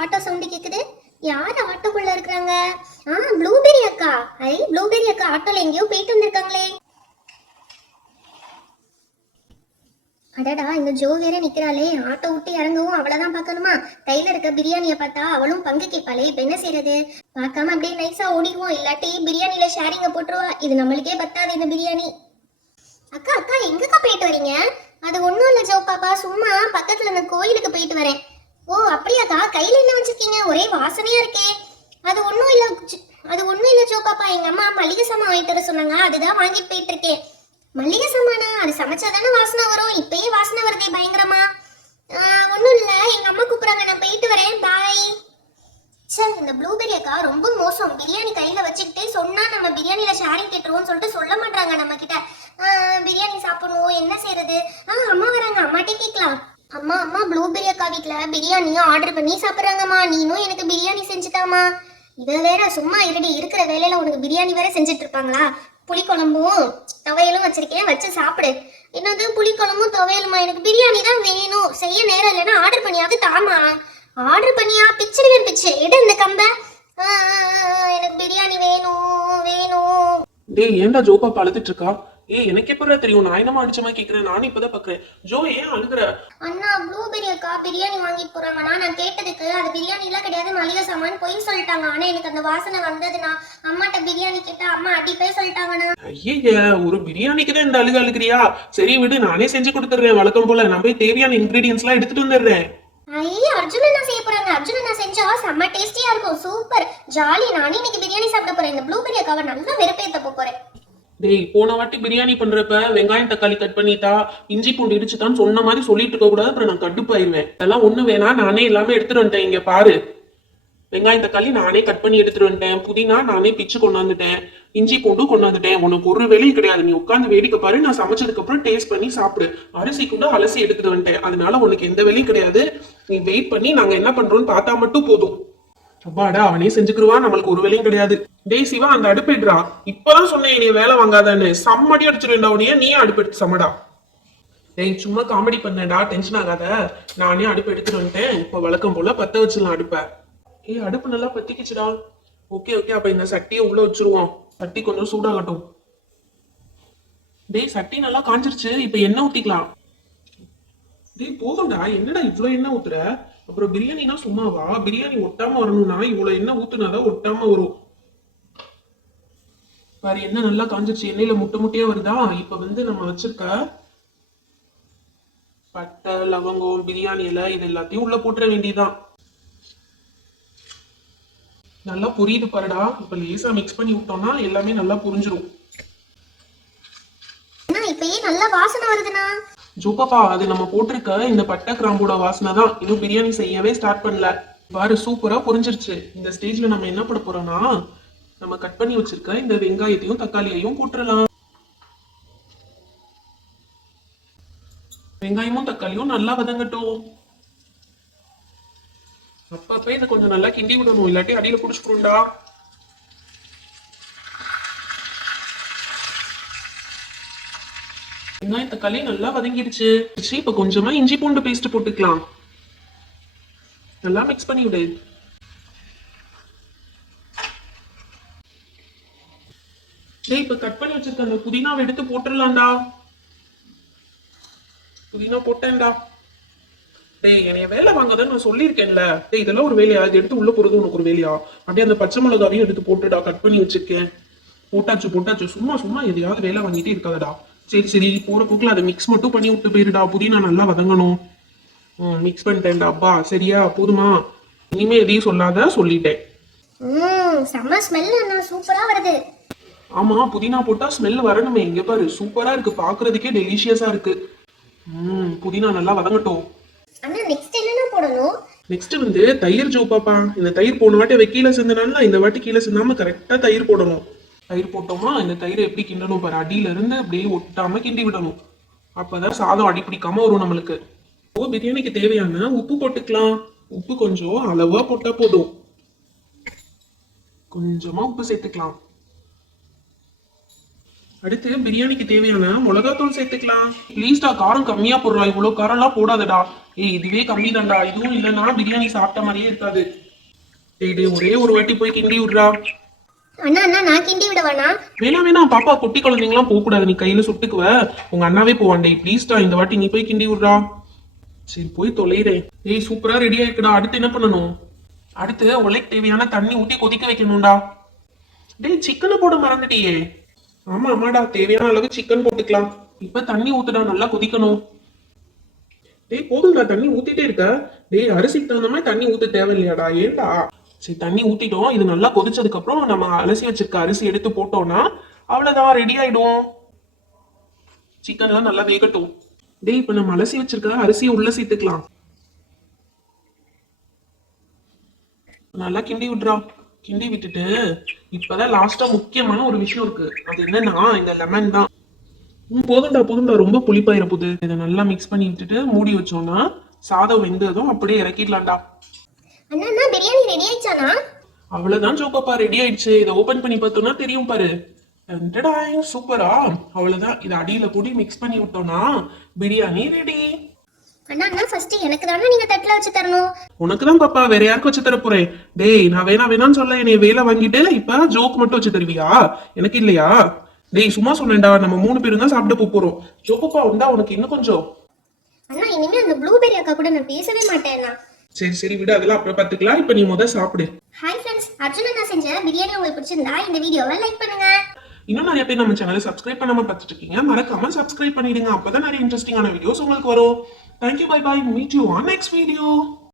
Auto sound கேக்குது. யார் ஆட்டோக்குள்ள இருக்காங்க? ப்ளூபெரி அக்கா. ப்ளூபெரி அக்கா ஆட்டோல எங்கேயோ போயிட்டு வந்திருக்காங்களே. அடடா, இந்த ஜோ வேற நிக்கிறாளே. ஆட்டோ விட்டு இறங்கவும் அவளதான் பார்க்கணுமா? கையில இருக்க பிரியாணியை பார்த்தா அவளும் பங்கு கேட்பாளே. இப்ப என்ன செய்யறது? பார்க்காம அப்படியே நைஸா ஓடிடுவோம். இல்லாட்டி பிரியாணில ஷேரிங்க போட்டுருவா. இது நம்மளுக்கே பத்தாது இந்த பிரியாணி. அக்கா அக்கா, எங்கக்கா போயிட்டு வரீங்க? அது ஒண்ணும் இல்ல ஜோ பாப்பா, சும்மா பக்கத்துல இந்த கோயிலுக்கு போயிட்டு வரேன். ஓ அப்படியாக்கா, கையில என்ன வச்சிருக்கீங்க? ஒரே வாசனையா இருக்கே. அது ஒண்ணும் இல்ல அது ஒண்ணும் இல்ல ஜோ பாப்பா, எங்க அம்மா மளிகை சாமான் வாங்கிட்டு வர சொன்னாங்க, அதுதான் வாங்கிட்டு போயிட்டு இருக்கேன். மளிகை சாமானா? அது சமைச்சாதானே வாசனை வரும். இப்பயே வாசனை வருதே பயங்கரமா. ஒண்ணும் இல்ல, எங்க அம்மா கூப்பிடுறாங்க, நான் போயிட்டு வரேன், பாய். சார், இந்த ப்ளூபெரி அக்கா ரொம்ப மோசம். பிரியாணி கையில வச்சுக்கிட்டே சொன்னா நம்ம பிரியாணில ஷேரிங் கேட்டுருவோம்னு சொல்லிட்டு சொல்ல மாட்டாங்க நம்ம கிட்ட. பிரியாணி சாப்பிடணும், என்ன செய்யறது? அம்மா வராங்க, அம்மாட்டே கேட்கலாம். அம்மா அம்மா, ப்ளூபெரி அக்கா வீட்டுல பிரியாணியும் ஆர்டர் பண்ணி சாப்பிடுறாங்கம்மா, நீனும் எனக்கு பிரியாணி செஞ்சுட்டாமா. இவ வேற சும்மா இருடி, இருக்கிற வேலையில உனக்கு பிரியாணி வேற செஞ்சுட்டு இருப்பாங்களா? புளிக்குழம்பும் துவையலும் வச்சிருக்கேன், வச்சு சாப்பிடு. என்னது புளிக்குழம்பும் துவையலுமா? எனக்கு பிரியாணி தான் வேணும். செய்ய நேரம் இல்லைன்னா ஆர்டர் பண்ணியாவது தாமா. ஆர்டர் பண்ணியா? பிச்சிருவேன், பிச்சு எடு இந்த கம்ப. எனக்கு பிரியாணி வேணும் வேணும். டேய், ஏன்டா ஜோ பாப்பா அழுதுட்டு இருக்கா? எனக்கு எப்படா தெரியும்? நான் என்னமா அடிச்ச மாதிரி கேக்குறேன். நானும் இப்பதான் பாக்குறேன். ஜோ, ஏன் அழுகுற? அண்ணா, ப்ளூபெரி அக்கா பிரியாணி வாங்கிட்டு போறாங்கண்ணா. நான் கேட்டதுக்கு அது பிரியாணி எல்லாம் கிடையாது, மளிகை சாமான் போய் சொல்லிட்டாங்க. ஆனா எனக்கு அந்த வாசனை வந்ததுண்ணா. அம்மாட்ட பிரியாணி கேட்டா அம்மா அடி போய் சொல்லிட்டாங்கண்ணா. ஐயே, ஒரு பிரியாணிக்கு தான் இந்த அழுகுறியா? சரி விடு, நானே செஞ்சு கொடுத்துறேன். வழக்கம் போல நான் போய் தேவையான இன்கிரீடியன்ஸ் எல்லாம் எடுத்துட்டு வந்துடுறேன். அர்ஜுன் என்ன செய்ய போறாங்க? அர்ஜுன் என்ன செஞ்சா செம்ம டேஸ்டியா இருக்கும். Super jolly. நானே இன்னைக்கு பிரியாணி சாப்பிட போறேன். இந்த ப்ளூபெரி அக்காவை நல்லா வெறுப்பேத்த போறேன். டேய், போன வாட்டி பிரியாணி பண்றப்ப வெங்காயம் தக்காளி கட் பண்ணிட்டா, இஞ்சி பூண்டு இடிச்சுட்டான்னு சொன்ன மாதிரி சொல்லிட்டு இருக்க கூடாது. அப்புறம் நான் கடுப்பாயிருவேன். அதெல்லாம் ஒண்ணு வேணா, நானே எல்லாமே எடுத்துட்டு வந்துட்டேன். இங்க பாரு, வெங்காயம் தக்காளி நானே கட் பண்ணி எடுத்துட்டு வந்துட்டேன். புதினா நானே பிச்சு கொண்டாந்துட்டேன். இஞ்சி பூண்டு கொண்டாந்துட்டேன். உனக்கு ஒரு வேலையும் கிடையாது. நீ உட்காந்து வேடிக்கை பாரு. நான் சமைச்சதுக்கு அப்புறம் டேஸ்ட் பண்ணி சாப்பிடு. அரிசி கூட அலசி எடுத்துட்டு வந்துட்டேன். அதனால உனக்கு எந்த வேலையும் கிடையாது. நீ வெயிட் பண்ணி நாங்க என்ன பண்றோம்னு பார்த்தா மட்டும் போதும். அப்பாடா, அவனே செஞ்சுக்குருவா, நம்மளுக்கு ஒரு வேலையும் கிடையாது. டேய் சிவா, அந்த அடுப்பேடுறா. இப்பதான் சொன்னேன் நீ வேலை வாங்காதான்னு. சம்மடி அடிச்சிருந்தா உடனே நீ அடுப்பு எடுத்து சமடா. டேய், சும்மா காமெடி பண்ணேன்டா, டென்ஷன் ஆகாத. நானே அடுப்பு எடுத்துட்டு வந்துட்டேன். இப்ப வழக்கம் போல பத்த வச்சிடலாம் அடுப்ப. அடுப்பு நல்லா பத்திக்கிச்சுடா. ஓகே ஓகே, அப்ப இந்த சட்டியை உள்ள வச்சிருவோம். சட்டி கொஞ்சம் சூடாகட்டும். டேய், சட்டி நல்லா காஞ்சிருச்சு. இப்ப எண்ணெய் ஊத்திக்கலாம். டேய் போதும்டா, என்னடா இவ்வளவு எண்ணெய் ஊத்துற? அப்புறம் பிரியாணினா சும்மாவா? பிரியாணி ஒட்டாம வரணும்னா இவ்வளவு எண்ணெய் ஊத்துனாதான் ஒட்டாம வரும். பாரு, எண்ணெய் நல்லா காஞ்சிருச்சு. எண்ணெயில முட்டை முட்டையா வருதா? இப்ப நம்ம வச்சிருக்க பட்டை, லவங்கம், பிரியாணி இலை இது எல்லாத்தையும் உள்ள போட்டுற வேண்டியதான். நல்லா புரியுது பாருடா. இப்ப லேசா மிக்ஸ் பண்ணி விட்டோம்னா எல்லாமே நல்லா புரிஞ்சிரும். இப்பயே நல்லா வாசனை வருதுண்ணா. ஜோபாப்பா, அது நம்ம போட்டிருக்க இந்த பட்டை கிராம்போட வாசனை தான். இன்னும் பிரியாணி செய்யவே ஸ்டார்ட் பண்ணல. பாரு, சூப்பரா புரிஞ்சிருச்சு. இந்த ஸ்டேஜ்ல நம்ம என்ன பண்ண போறோம்னா, நம்ம கட் பண்ணி வச்சிருக்க இந்த வெங்காயத்தையும் தக்காளியையும் போட்டுடலாம். வெங்காயமும் தக்காளியும் நல்லா வதங்கட்டும். அப்பப்ப இதை கொஞ்சம் நல்லா கிண்டி விடணும், இல்லாட்டி அடியில புடிச்சுக்கணும்டா. வெங்காயம் தக்காளி நல்லா வதங்கிடுச்சு. இப்ப கொஞ்சமா இஞ்சி பூண்டு பேஸ்ட் போட்டுக்கலாம். நல்லா மிக்ஸ் பண்ணி விடு. இப்ப கட் பண்ணி வச்சிருக்க அந்த புதினாவை எடுத்து போட்டுடலாம்டா. புதினா போட்டேன்டா. டேய், என்னைய வேலை வாங்காதன்னு நான் சொல்லியிருக்கேன்ல. டேய், இதெல்லாம் ஒரு வேலையா? இது எடுத்து உள்ள போறது உனக்கு ஒரு வேலையா? அப்படியே அந்த பச்சை மிளகாவையும் எடுத்து போட்டுடா. கட் பண்ணி வச்சிருக்கேன். போட்டாச்சு போட்டாச்சு. சும்மா சும்மா எதையாவது வேலை வாங்கிட்டே இருக்காதடா. சரி சரி, போற போக்குல அதை மிக்ஸ் மட்டும் பண்ணி விட்டு போயிருடா. புதினா நல்லா வதங்கணும். மிக்ஸ் பண்ணிட்டேன்டா. அப்பா சரியா? போதுமா? இனிமே எதையும் சொல்லாத, சொல்லிட்டேன். செம்ம ஸ்மெல் அண்ணா, சூப்பரா வருது. ஆமா, புதினா போட்டா ஸ்மெல் வரணுமே. இங்க பாரு, சூப்பரா இருக்கு, பாக்குறதுக்கே டெலிஷியஸா இருக்கு. புதினா நல்லா வதங்கட்டும். அண்ணா, நெக்ஸ்ட் என்னென்ன போடணும்? நெக்ஸ்ட் தயிர் ஜோபாப்பா. இந்த தயிர் போன வாட்டி கீழே சிந்தனால இந்த வாட்டி கீழே சிந்தாம கரெக்டா தயிர் போடணும். தயிர் போட்டோமா இந்த தயிரை எப்படி கிண்டணும் பாரு. அடியில இருந்து அப்படியே ஒட்டாம கிண்டி விடணும். அப்பதான் சாதம் அடி பிடிக்காம வரும் நம்மளுக்கு. பிரியாணிக்கு தேவையான உப்பு போட்டுக்கலாம். உப்பு கொஞ்சம் அளவா போட்டா போதும். கொஞ்சமா உப்பு சேர்த்துக்கலாம். அடுத்து பிரியாணிக்கு தேவையான மிளகாத்தூள் சேர்த்துக்கலாம். ப்ளீஸ்டா காரம் கம்மியா போடுறா, இவ்வளவு காரம்லாம் போடாதடா. ஏய் இதுவே கம்மி தான்டா, இதுவும் இல்லைன்னா பிரியாணி சாப்பிட்ட மாதிரியே இருக்காது. டேய் ஒரே ஒரு வாட்டி போய் கிண்டி விடுறா. அண்ணா அண்ணா நான் கிண்டி விடவானா? வேணாம் பாப்பா, குட்டி குழந்தைங்களாம் போக கூடாது, நீ கையில சுட்டுக்குவ. உங்க அண்ணாவே போவாண்டே, ப்ளீஸ்டா இந்த வாட்டி நீ போய் கிண்டி விடுறா. சரி போய் தொலைறேன். ஏய் சூப்பரா ரெடி ஆயிருக்குடா. அடுத்து என்ன பண்ணணும்? அடுத்து உலைக்கு தேவையான தண்ணி ஊத்தி கொதிக்க வைக்கணும்டா. டேய் சிக்கனை போட மறந்துட்டியே. ஆமாடா, தேவையான அளவு சிக்கன் போட்டுக்கலாம். இப்ப தண்ணி ஊத்துடா, நல்லா கொதிக்கணும். டேய் போதும்டா, தண்ணி ஊத்திட்டே இருக்க. டேய் அரிசிக்கு தகுந்த மாதிரி தண்ணி ஊத்த தேவையில்லையாடா, ஏன்டா? சரி தண்ணி ஊத்திட்டோம். இது நல்லா கொதிச்சதுக்கு அப்புறம் நம்ம அலசி வச்சிருக்க அரிசி எடுத்து போட்டோம்னா அவ்வளவுதான், ரெடி ஆயிடும். சிக்கன்லாம் நல்லா வேகட்டும். டேய் இப்ப நம்ம அலசி வச்சிருக்க அரிசியை உள்ள சேர்த்துக்கலாம். நல்லா கிண்டி விடுறா. கிண்டி விட்டுட்டு இப்பதான் லாஸ்டா முக்கியமான ஒரு விஷயம் இருக்கு. அது என்னன்னா இந்த லெமன் தான். போதும்டா, ரொம்ப புளிப்பாயிர போகுது. இதை நல்லா மிக்ஸ் பண்ணி விட்டுட்டு மூடி வச்சோம்னா சாதம் வெந்ததும் அப்படியே இறக்கிடலாம்டா. அண்ணா அண்ணா பிரியாணி ரெடி ஆயிடுச்சானா? அவ்வளவுதான் ஜோபாப்பா, ரெடி ஆயிடுச்சு. இதை ஓபன் பண்ணி பார்த்தோம்னா தெரியும் பாரு. சூப்பரா. அவ்வளவுதான், இதை அடியில கூடி மிக்ஸ் பண்ணி விட்டோம்னா பிரியாணி ரெடி. அண்ணா அண்ணா ஃபர்ஸ்ட் எனக்கு தானே நீங்க தட்டுல வச்சு தரணும். உனக்குதான் பாப்பா, வேற யாருக்கு வச்சு தர போறேன்? டேய் நான் வேணாம்னு சொல்ல, என்னைய வேலை வாங்கிட்டு இப்ப ஜோக் மட்டும் வச்சு தருவியா? எனக்கு இல்லையா? டேய் சும்மா சொன்னேன்டா, நம்ம 3 பேரும் தான் சாப்பிட்டு போறோம். ஜோபாப்பா வந்தா உனக்கு இன்னும் கொஞ்சம். அண்ணா இனிமே அந்த ப்ளூபெர்ரி அக்கா கூட நான் பேசவே மாட்டேன்னா. சரி விடு, அதெல்லாம் அப்புறம் பாத்துக்கலாம். இப்ப நீ சாப்பிடு. ஹாய் ஃப்ரெண்ட்ஸ், அர்ஜுன் அண்ணா செஞ்ச பிரியாணி உங்களுக்கு பிடிச்சிருந்தா இந்த வீடியோவை லைக் பண்ணுங்க. இன்னும் நிறைய பேர் நம்ம சேனலை சப்ஸ்கிரைப் பண்ணாம பார்த்துட்டு இருக்கீங்க, மறக்காம சப்ஸ்கிரைப் பண்ணிடுங்க. அப்பதான் நிறைய இன்ட்ரெஸ்டிங்கான வீடியோஸ் உங்களுக்கு வரும். Thank you, bye bye, meet you on next video.